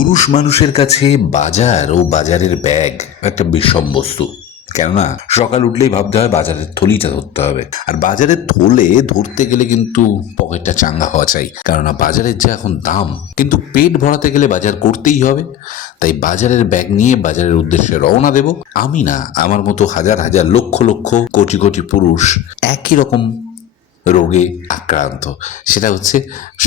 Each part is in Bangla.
পুরুষ মানুষের কাছে বাজার ও বাজারের ব্যাগ একটা বিষম বস্তু। কেননা সকাল উঠলেই ভাবতে হয় বাজারের থলিটা ধরতে হবে, আর বাজারের থলে ধরতে গেলে কিন্তু পকেটটা চাঙ্গা হওয়া চাই, কেননা বাজারের যা এখন দাম। কিন্তু পেট ভরাতে গেলে বাজার করতেই হবে। তাই বাজারের ব্যাগ নিয়ে বাজারের উদ্দেশ্যে রওনা দেব। আমি না, আমার মতো হাজার হাজার লক্ষ লক্ষ কোটি কোটি পুরুষ একই রকম রোগে আক্রান্ত। সেটা হচ্ছে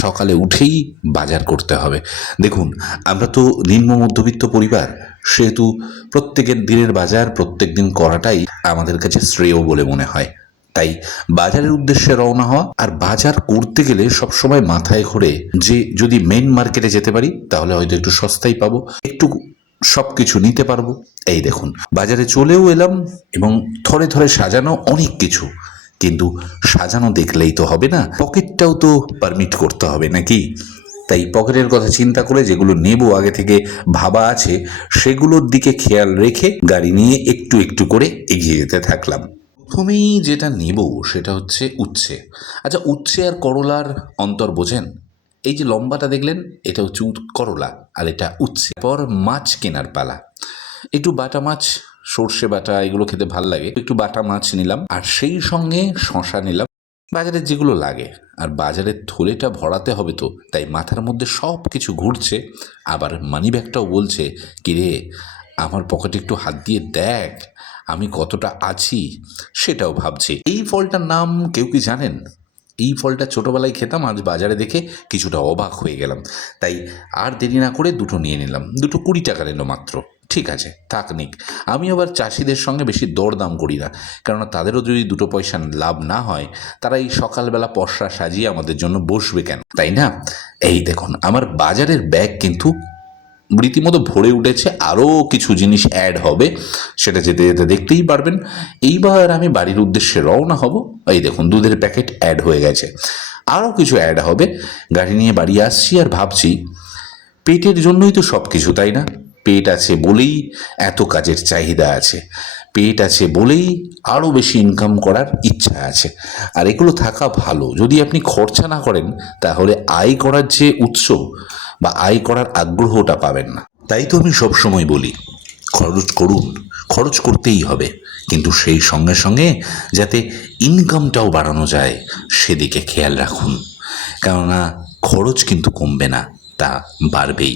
সকালে উঠেই বাজার করতে হবে। দেখুন, আমরা তো নিম্ন মধ্যবিত্ত পরিবার, সেহেতু প্রত্যেকের দিনের বাজার প্রত্যেক দিন করাটাই আমাদের কাছে শ্রেয় বলে মনে হয়। তাই বাজারের উদ্দেশ্যে রওনা হওয়া, আর বাজার করতে গেলে সবসময় মাথায় ঘোরে যে যদি মেন মার্কেটে যেতে পারি তাহলে হয়তো একটু সস্তায় পাবো, একটু সব কিছু নিতে পারবো। এই দেখুন, বাজারে চলেও এলাম এবং থরে থরে সাজানো অনেক কিছু। কিন্তু সাজানো দেখলেই তো হবে না, পকেটটাও তো পারমিট করতে হবে নাকি? তাই পকেটের কথা চিন্তা করে যেগুলো নেব আগে থেকে ভাবা আছে, সেগুলোর দিকে খেয়াল রেখে গাড়ি নিয়ে একটু একটু করে এগিয়ে যেতে থাকলাম। প্রথমেই যেটা নেব সেটা হচ্ছে উচ্ছে। আচ্ছা, উচ্ছে আর করলার অন্তর বোঝেন? এই যে লম্বাটা দেখলেন, এটা হচ্ছে করলা, আর এটা উচ্ছে। পর মাছ কেনার পালা। একটু বাটা মাছ, সর্ষে বাটা, এগুলো খেতে ভাল লাগে। একটু বাটা মাছ নিলাম, আর সেই সঙ্গে শশা নিলাম, বাজারের যেগুলো লাগে। আর বাজারের থলেটা ভরাতে হবে তো, তাই মাথার মধ্যে সব কিছু ঘুরছে। আবার মানি ব্যাগটাও বলছে, কিরে আমার পকেটে একটু হাত দিয়ে দেখ আমি কতটা আছি, সেটাও ভাবছি। এই ফলটার নাম কেউ কি জানেন? এই ফলটা ছোটোবেলায় খেতাম, আজ বাজারে দেখে কিছুটা অবাক হয়ে গেলাম। তাই আর দেরি না করে দুটো নিয়ে নিলাম। দুটো 20 টাকা নিল মাত্র। ঠিক আছে, থাক নিক। আমি আবার চাষিদের সঙ্গে বেশি দরদাম করি না, কেননা তাদেরও যদি দুটো পয়সা লাভ না হয়, তারা এই সকালবেলা পসরা সাজিয়ে আমাদের জন্য বসবে কেন, তাই না? এই দেখুন, আমার বাজারের ব্যাগ কিন্তু রীতিমতো ভরে উঠেছে। আরও কিছু জিনিস অ্যাড হবে, সেটা যেতে যেতে দেখতেই পারবেন। এইবার আমি বাড়ির উদ্দেশ্যে রওনা হব। এই দেখুন, দুধের প্যাকেট অ্যাড হয়ে গেছে, আরও কিছু অ্যাড হবে। গাড়ি নিয়ে বাড়ি আসছি আর ভাবছি, পেটের জন্যই তো সব কিছু, তাই না? পেট আছে বলেই এত কাজের চাহিদা আছে, পেট আছে বলেই আরও বেশি ইনকাম করার ইচ্ছা আছে। আর এগুলো থাকা ভালো। যদি আপনি খরচা না করেন, তাহলে আয় করার যে উৎস বা আয় করার আগ্রহটা পাবেন না। তাই তো আমি সবসময় বলি, খরচ করুন, খরচ করতেই হবে, কিন্তু সেই সঙ্গে সঙ্গে যাতে ইনকামটাও বাড়ানো যায় সেদিকে খেয়াল রাখুন। কেননা খরচ কিন্তু কমবে না, তা বাড়বেই।